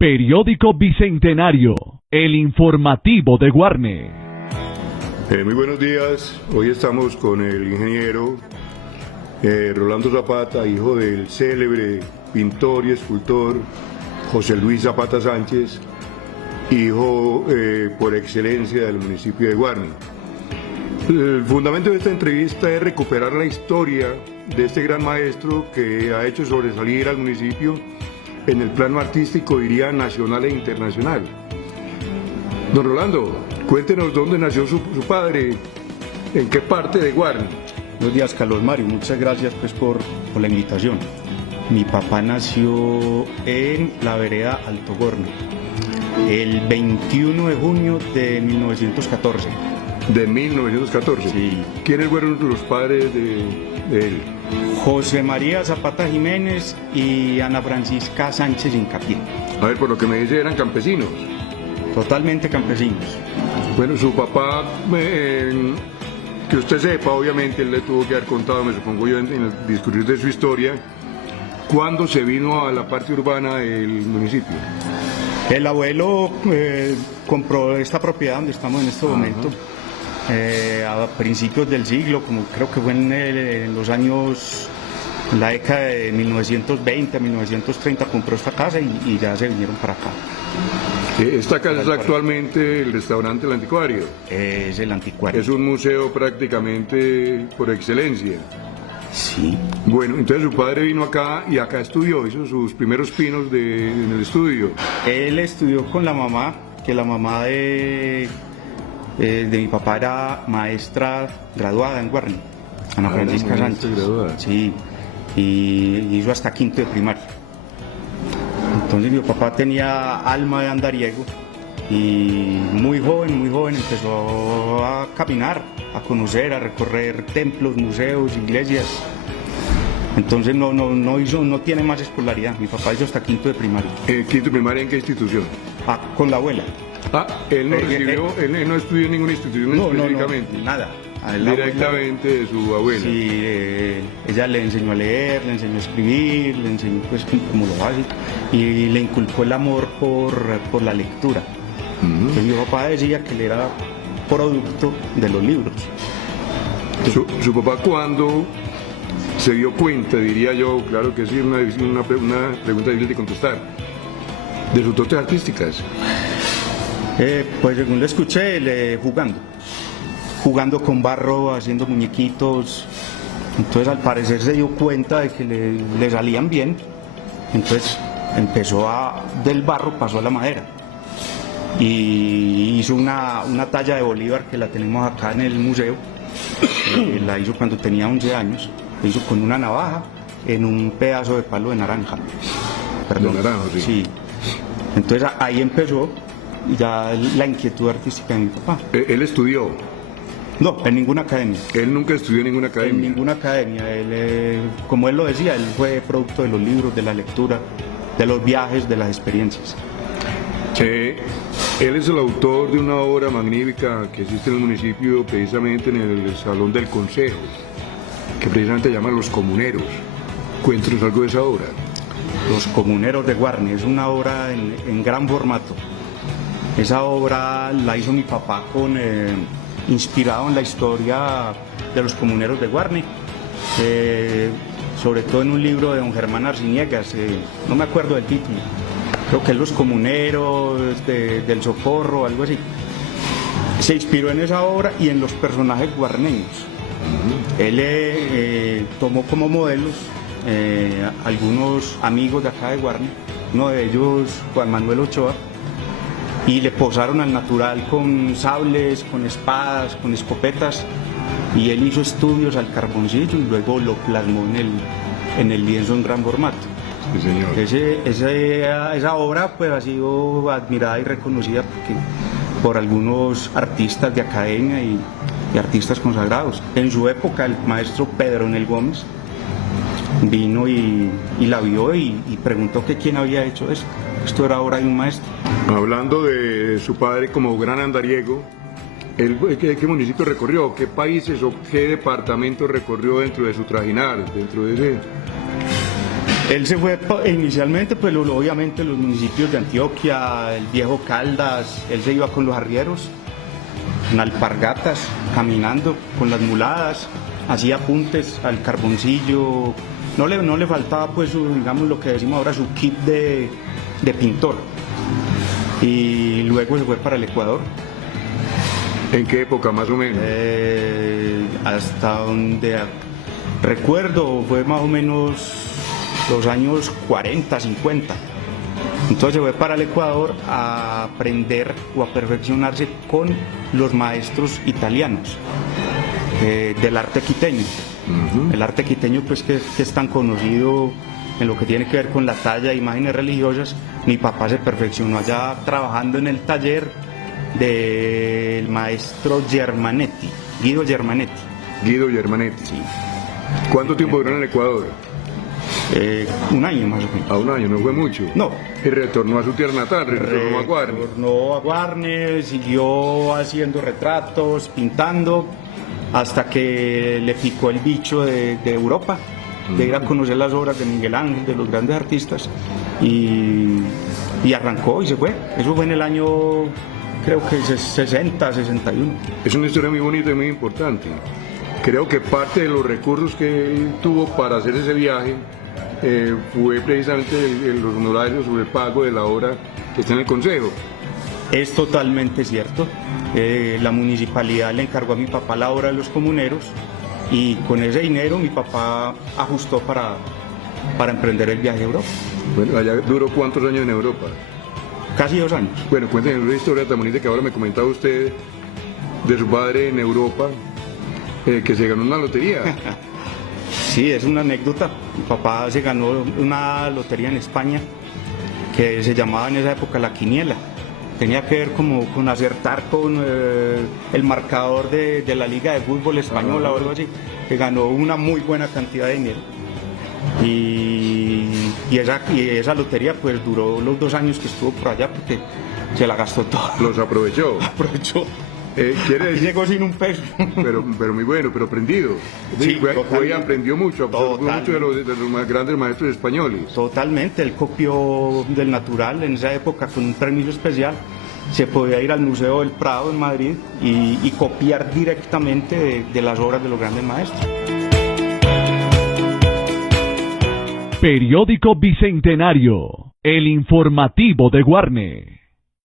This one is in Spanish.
Periódico Bicentenario, el informativo de Guarne. Muy buenos días, hoy estamos con el ingeniero Rolando Zapata, hijo del célebre pintor y escultor José Luis Zapata Sánchez, hijo por excelencia del municipio de Guarne. El fundamento de esta entrevista es recuperar la historia de este gran maestro que ha hecho sobresalir al municipio en el plano artístico, diría, nacional e internacional. Don Rolando, cuéntenos dónde nació su padre, en qué parte de Guarne. Buenos días, Carlos Mario, muchas gracias por la invitación. Mi papá nació en la vereda Alto Gorne, el 21 de junio de 1914. De 1914. Sí. ¿Quiénes fueron los padres de él? José María Zapata Jiménez y Ana Francisca Sánchez Incapié. A ver, por lo que me dice, eran campesinos. Totalmente campesinos. Bueno, su papá, que usted sepa, obviamente, él le tuvo que haber contado, me supongo yo, en el discurrir de su historia, ¿cuándo se vino a la parte urbana del municipio? El abuelo compró esta propiedad donde estamos en este momento. A principios del siglo, como creo que fue en los años, en la década de 1920 a 1930, compró esta casa y ya se vinieron para acá. Esta casa es actualmente el restaurante El Anticuario. Es el Anticuario. Es un museo prácticamente por excelencia. Sí. Bueno, entonces su padre vino acá y acá estudió, hizo sus primeros pinos en el estudio. Él estudió con la mamá, que la mamá de mi papá era maestra graduada en Guarne, Ana Francisca Sánchez. Graduada. Sí, y hizo hasta quinto de primaria. Entonces mi papá tenía alma de andariego y muy joven empezó a caminar, a conocer, a recorrer templos, museos, iglesias. Entonces no tiene más escolaridad. Mi papá hizo hasta quinto de primaria. ¿Quinto de primaria en qué institución? Con la abuela. Él no él no estudió en ninguna institución específicamente. No, nada. Directamente de su abuela. Sí, ella le enseñó a leer, le enseñó a escribir, le enseñó pues como lo básico y le inculcó el amor por la lectura. Entonces, mi papá decía que él era producto de los libros. ¿Su papá cuándo se dio cuenta, diría yo, claro que sí, una pregunta difícil de contestar, de sus dotes artísticas? Pues según lo escuché, jugando con barro, haciendo muñequitos. Entonces al parecer se dio cuenta de que le salían bien. Entonces del barro pasó a la madera. Y hizo una talla de Bolívar que la tenemos acá en el museo. La hizo cuando tenía 11 años. La hizo con una navaja en un pedazo de palo de naranja. Perdón. De naranja, sí. Sí. Entonces ahí empezó ya la inquietud artística de mi papá. ¿Él estudió? No, en ninguna academia. ¿Él nunca estudió en ninguna academia? En ninguna academia. Como él lo decía, él fue producto de los libros, de la lectura, de los viajes, de las experiencias. Él es el autor de una obra magnífica que existe en el municipio, precisamente en el Salón del Consejo, que precisamente se llama Los Comuneros. Cuéntanos algo de esa obra. Los Comuneros de Guarne es una obra en gran formato. Esa obra la hizo mi papá inspirado en la historia de los comuneros de Guarne, sobre todo en un libro de don Germán Arciniegas, no me acuerdo del título, creo que es Los Comuneros del Socorro, algo así. Se inspiró en esa obra y en los personajes guarneños. Él tomó como modelos algunos amigos de acá de Guarne, uno de ellos Juan Manuel Ochoa, y le posaron al natural con sables, con espadas, con escopetas, y él hizo estudios al carboncillo y luego lo plasmó en el lienzo en gran formato. Sí, señor. Esa obra pues ha sido admirada y reconocida por algunos artistas de academia y artistas consagrados. En su época el maestro Pedro Nel Gómez vino y la vio y preguntó que quién había hecho esto. Esto era obra de un maestro. Hablando de su padre como gran andariego, ¿qué municipio recorrió? ¿Qué países o qué departamentos recorrió dentro de su trajinar, dentro de ese? Él se fue inicialmente, pues obviamente los municipios de Antioquia, el viejo Caldas, él se iba con los arrieros, en alpargatas, caminando con las muladas, hacía apuntes al carboncillo, no le faltaba pues digamos lo que decimos ahora, su kit de pintor. Y luego se fue para el Ecuador. ¿En qué época más o menos? Hasta donde recuerdo fue más o menos los años 40, 50. Entonces se fue para el Ecuador a aprender o a perfeccionarse con los maestros italianos del arte quiteño. El arte quiteño pues que es tan conocido en lo que tiene que ver con la talla de imágenes religiosas. Mi papá se perfeccionó allá trabajando en el taller del maestro Germanetti, Guido Germanetti. Guido Germanetti. Sí. ¿Cuánto tiempo duró en el Ecuador? Un año más o menos. A un año, no fue mucho. No. Y retornó a su tierra natal, retornó a Guarne. Retornó a Guarne, siguió haciendo retratos, pintando, hasta que le picó el bicho de Europa, de ir a conocer las obras de Miguel Ángel, de los grandes artistas, y arrancó y se fue. Eso fue en el año, creo que 60, 61. Es una historia muy bonita y muy importante. Creo que parte de los recursos que él tuvo para hacer ese viaje fue precisamente los honorarios o el pago de la obra que está en el Consejo. Es totalmente cierto. La municipalidad le encargó a mi papá la obra de los comuneros y con ese dinero mi papá ajustó para emprender el viaje a Europa. Bueno, allá duró ¿cuántos años en Europa? Casi 2 años. Bueno, cuéntenos una historia tan bonita que ahora me comentaba usted de su padre en Europa, que se ganó una lotería. Sí, es una anécdota. Mi papá se ganó una lotería en España que se llamaba en esa época la quiniela. Tenía que ver como con acertar con el marcador de la Liga de Fútbol Española o algo así. Que ganó una muy buena cantidad de dinero. Y esa lotería pues duró los 2 años que estuvo por allá porque se la gastó toda. Los aprovechó. Aprovechó. Quiere decir, llegó sin un peso. pero muy bueno, pero aprendido. Sí, fue y aprendió mucho, absorbió mucho de los más grandes maestros españoles. Totalmente, él copió del natural en esa época con un permiso especial. Se podía ir al Museo del Prado en Madrid y copiar directamente de las obras de los grandes maestros. Periódico Bicentenario, el informativo de Guarne.